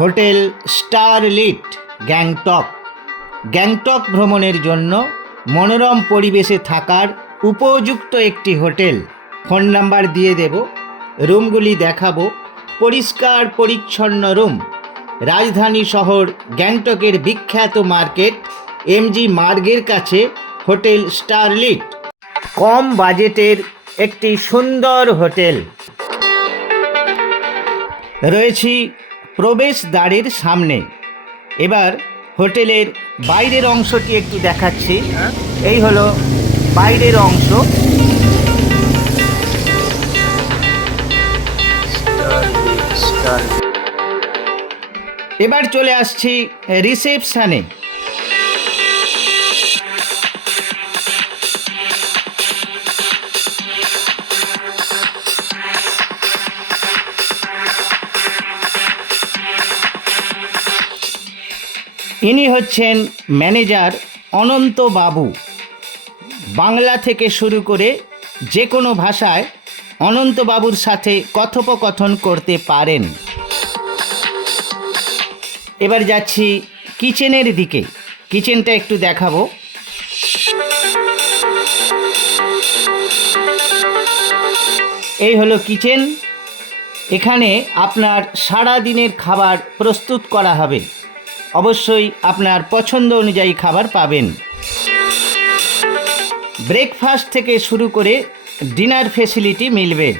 Hotel স্টারলিট Gangtok. Gangtok ভ্রমণের জন্য মনোরম পরিবেশে থাকার উপযুক্ত একটি হোটেল। ফোন নাম্বার দিয়ে দেব, রুমগুলি দেখাবো। পরিষ্কার পরিচ্ছন্ন রুম। রাজধানী শহর গ্যাংটকের বিখ্যাত মার্কেট এমজি মার্গের কাছে হোটেল স্টারলিট কম বাজেটের একটি সুন্দর হোটেল। রয়েছি প্রবেশদ্বারের সামনে। এবার হোটেলের বাইরের অংশটি একটু দেখাচ্ছি। এই হলো বাইরের অংশ। এবার চলে আসছি রিসেপশানে। ইনি হচ্ছেন ম্যানেজার অনন্ত বাবু। বাংলা থেকে শুরু করে যে কোনো ভাষায় অনন্তবাবুর সাথে কথোপকথন করতে পারেন। এবার যাচ্ছি কিচেনের দিকে। কিচেনটা একটু দেখাবো। এই হলো কিচেন। এখানে আপনার সারা দিনের খাবার প্রস্তুত করা হবে। অবশ্যই আপনার পছন্দ অনুযায়ী খাবার পাবেন। ব্রেকফাস্ট থেকে শুরু করে ডিনার ফেসিলিটি মিলবে।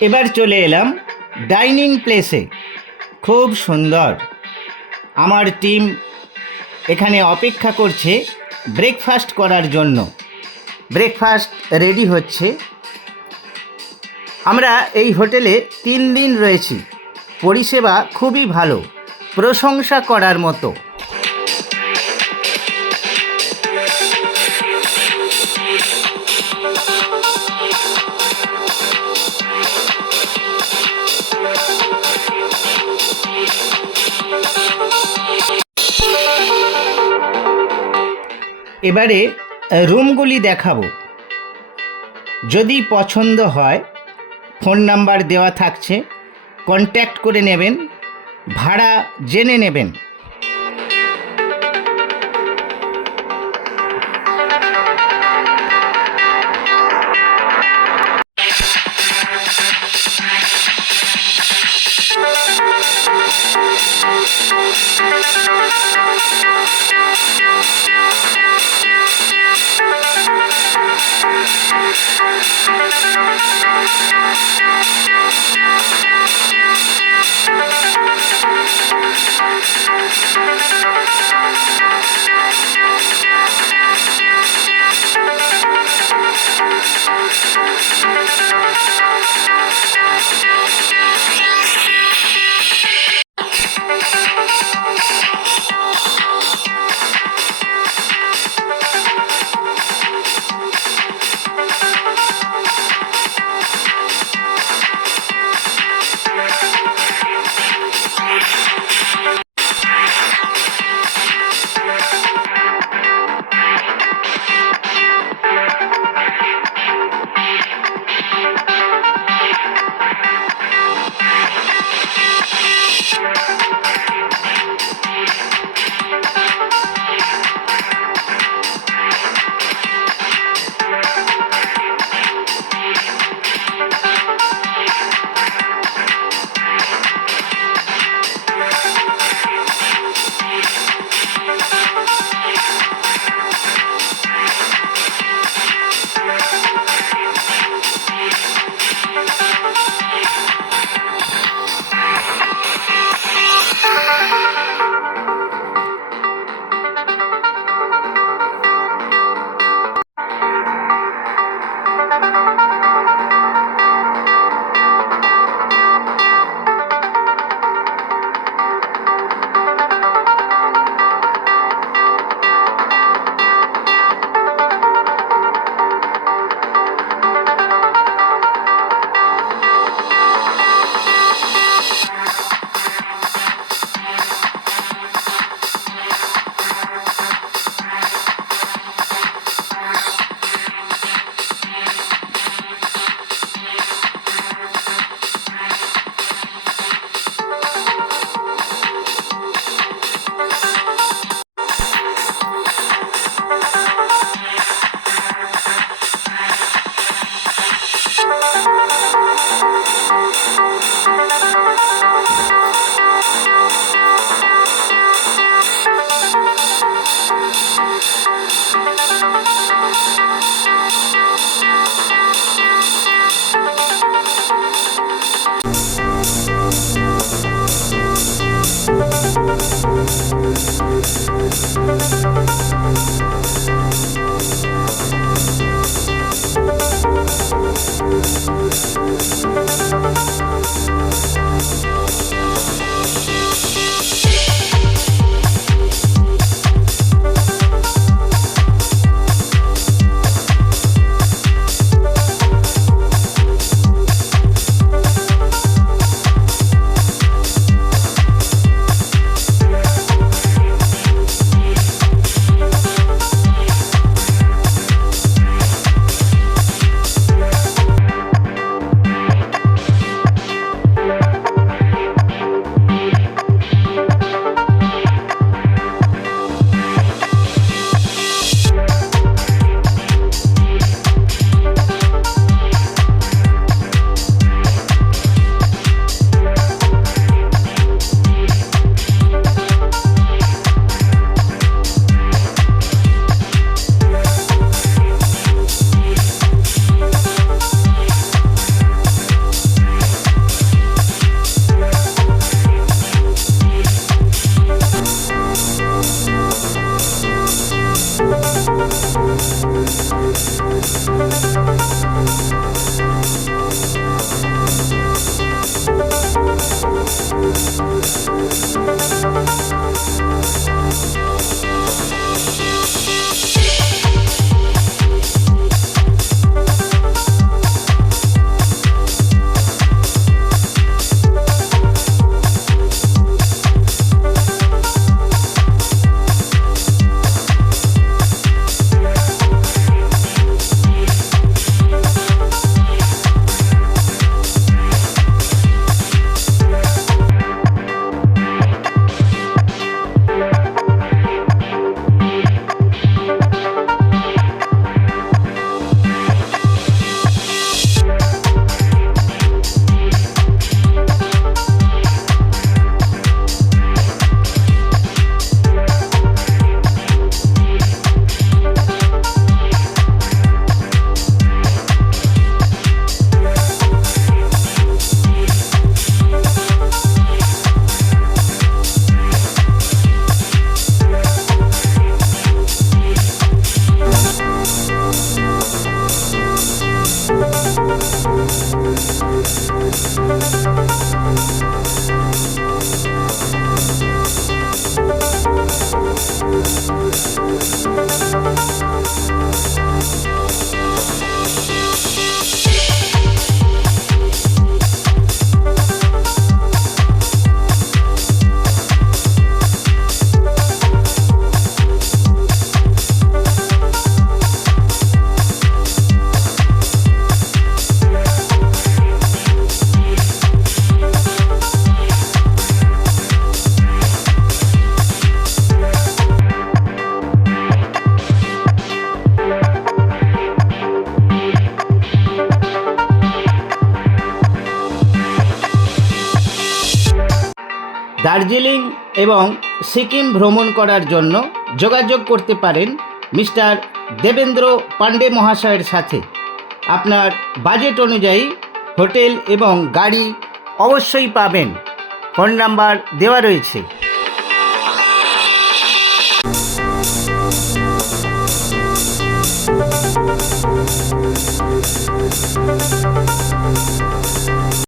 এবার চলে এলাম ডাইনিং প্লেসে। খুব সুন্দর। আমার টিম এখানে অপেক্ষা করছে ব্রেকফাস্ট করার জন্য। ব্রেকফাস্ট রেডি হচ্ছে। আমরা এই হোটেলে তিন দিন রয়েছি। পরিষেবা খুবই ভালো। প্রশংসা করার মতো। এবারে রুমগুলি দেখাবো। যদি পছন্দ হয়, ফোন নাম্বার দেওয়া থাকছে কন্ট্যাক্ট করে নেবেন, ভাড়া জেনে নেবেন। Música দার্জিলিং এবং সিকিম ভ্রমণ করার জন্য যোগাযোগ করতে পারেন মিস্টার দেবেন্দ্র পাণ্ডে মহাশয়ের সাথে। আপনার বাজেট অনুযায়ী হোটেল এবং গাড়ি অবশ্যই পাবেন। ফোন নাম্বার দেওয়া রয়েছে।